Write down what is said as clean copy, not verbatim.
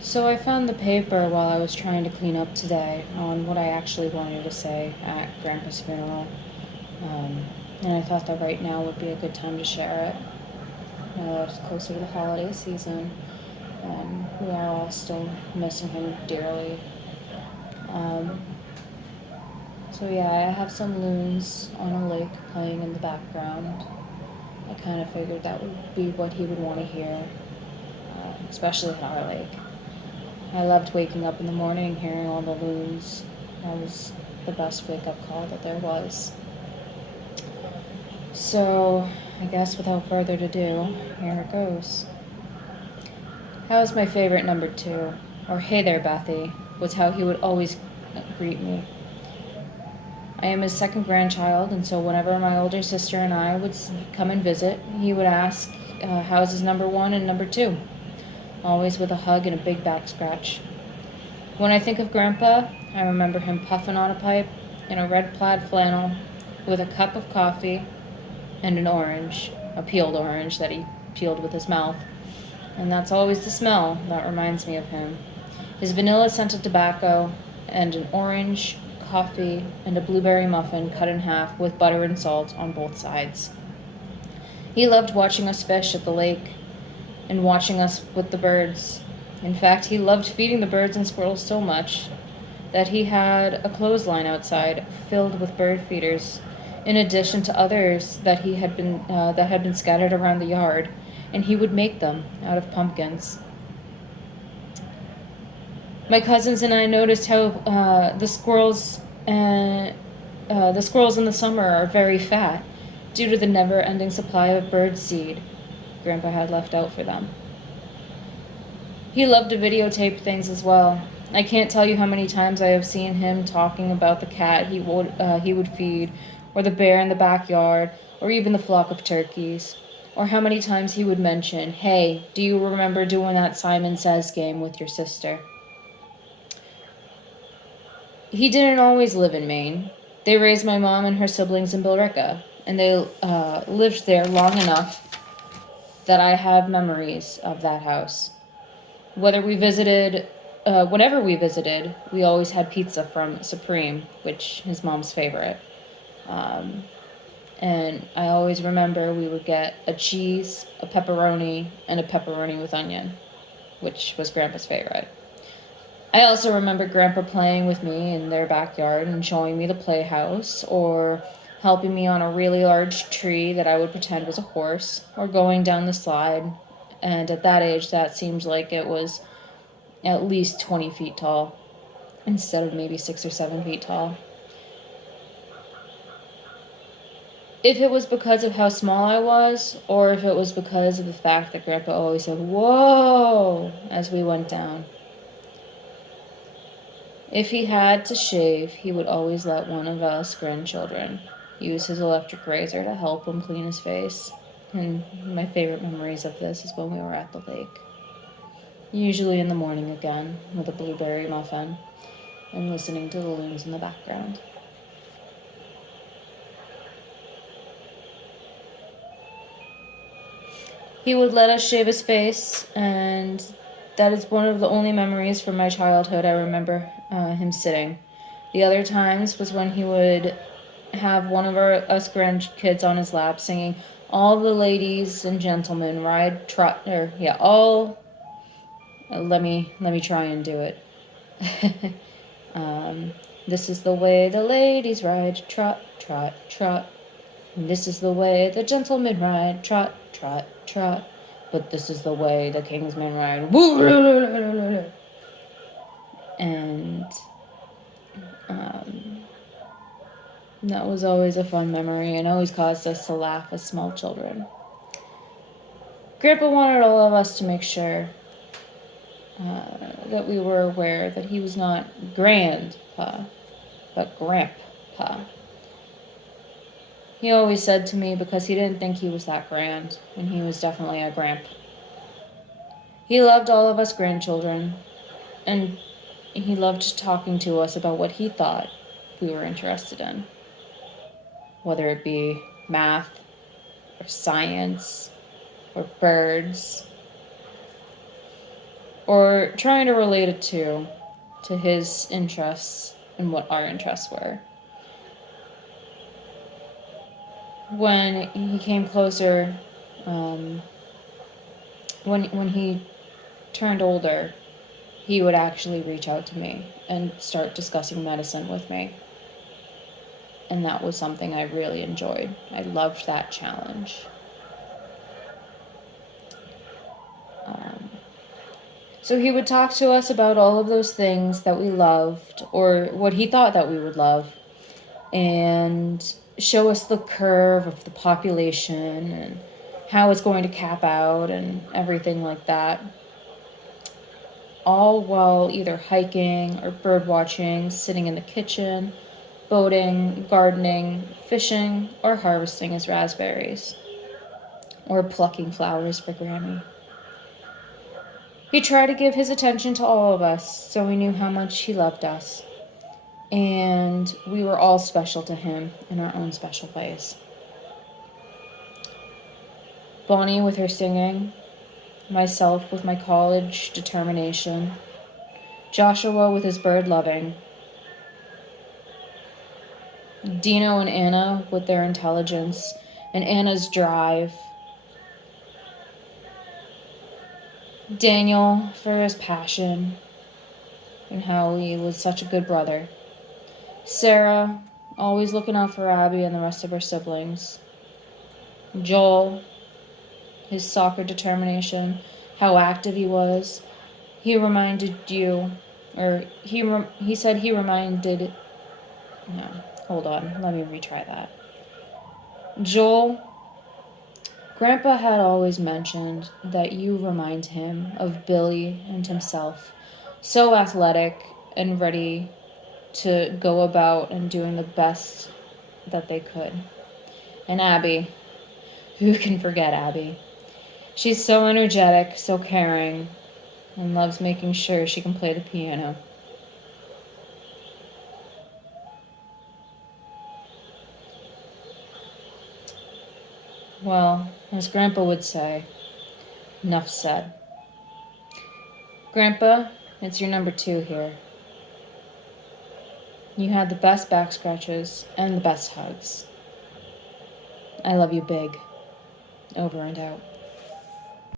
So I found the paper while I was trying to clean up today on what I actually wanted to say at Grandpa's funeral. Um, and I thought that right now would be a good time to share it. It's closer to the holiday season, and we are all still missing him dearly. Um, so yeah, I have some loons on a lake playing in the background. I kind of figured that would be what he would want to hear, especially at our lake. I loved waking up in the morning hearing all the loons. That was the best wake up call that there was. So, I guess without further ado, here it goes. How's my favorite number two? Or hey there, Bethy, was how he would always greet me. I am his second grandchild, and so whenever my older sister and I would come and visit, he would ask, how's his number one and number two? Always with a hug and a big back scratch. When I think of Grandpa, I remember him puffing on a pipe in a red plaid flannel with a cup of coffee and an orange, a peeled orange that he peeled with his mouth. And that's always the smell that reminds me of him. His vanilla scented tobacco and an orange, coffee, and a blueberry muffin cut in half with butter and salt on both sides. He loved watching us fish at the lake and watching us with the birds. In fact, he loved feeding the birds and squirrels so much that he had a clothesline outside filled with bird feeders, in addition to others that had been scattered around the yard, and he would make them out of pumpkins. My cousins and I noticed how the squirrels in the summer are very fat due to the never-ending supply of bird seed Grandpa had left out for them. He loved to videotape things as well. I can't tell you how many times I have seen him talking about the cat he would feed, or the bear in the backyard, or even the flock of turkeys, or how many times he would mention, "Hey, do you remember doing that Simon Says game with your sister?" He didn't always live in Maine. They raised my mom and her siblings in Billerica, and they lived there long enough that I have memories of that house. Whether we visited, Whenever we visited, we always had pizza from Supreme, which is mom's favorite. Um, and I always remember we would get a cheese, a pepperoni, and a pepperoni with onion, which was Grandpa's favorite. I also remember Grandpa playing with me in their backyard and showing me the playhouse, or helping me on a really large tree that I would pretend was a horse, or going down the slide. And at that age, that seemed like it was at least 20 feet tall instead of maybe 6 or 7 feet tall. If it was because of how small I was, or if it was because of the fact that Grandpa always said, "Whoa," as we went down. If he had to shave, he would always let one of us grandchildren use his electric razor to help him clean his face. And my favorite memories of this is when we were at the lake. Usually in the morning again, with a blueberry muffin, and listening to the loons in the background. He would let us shave his face, and that is one of the only memories from my childhood I remember him sitting. The other times was when he would have one of us grandkids on his lap singing, "All the ladies and gentlemen ride trot," or yeah, all. Let me try and do it. um, this is the way the ladies ride, trot, trot, trot. And this is the way the gentlemen ride, trot, trot, trot. But this is the way the king's men ride. And um, that was always a fun memory and always caused us to laugh as small children. Grandpa wanted all of us to make sure that we were aware that he was not grandpa, but grandpa. He always said to me because he didn't think he was that grand, and he was definitely a gramp. He loved all of us grandchildren, and he loved talking to us about what he thought we were interested in, whether it be math, or science, or birds. or trying to relate it to his interests and what our interests were. When he came closer, when he turned older, he would actually reach out to me and start discussing medicine with me. And that was something I really enjoyed. I loved that challenge. So he would talk to us about all of those things that we loved, or what he thought that we would love, and show us the curve of the population and how it's going to cap out and everything like that. All while either hiking or bird watching, sitting in the kitchen, boating, gardening, fishing, or harvesting his raspberries, or plucking flowers for Grammy. He tried to give his attention to all of us, so we knew how much he loved us. And we were all special to him in our own special ways. Bonnie with her singing, myself with my college determination, Joshua with his bird loving, Dino and Anna with their intelligence and Anna's drive, Daniel for his passion and how he was such a good brother, Sarah always looking out for Abby and the rest of her siblings, Joel, his soccer determination, how active he was. He reminded you, or he said he reminded, no, hold on, let me retry that. Joel, Grampa had always mentioned that you remind him of Billy and himself, so athletic and ready to go about and doing the best that they could. And Abby, who can forget Abby? She's so energetic, so caring, and loves making sure she can play the piano. Well, as Grandpa would say, enough said. Grandpa, it's your number 2 here. You had the best back scratches and the best hugs. I love you big. Over and out.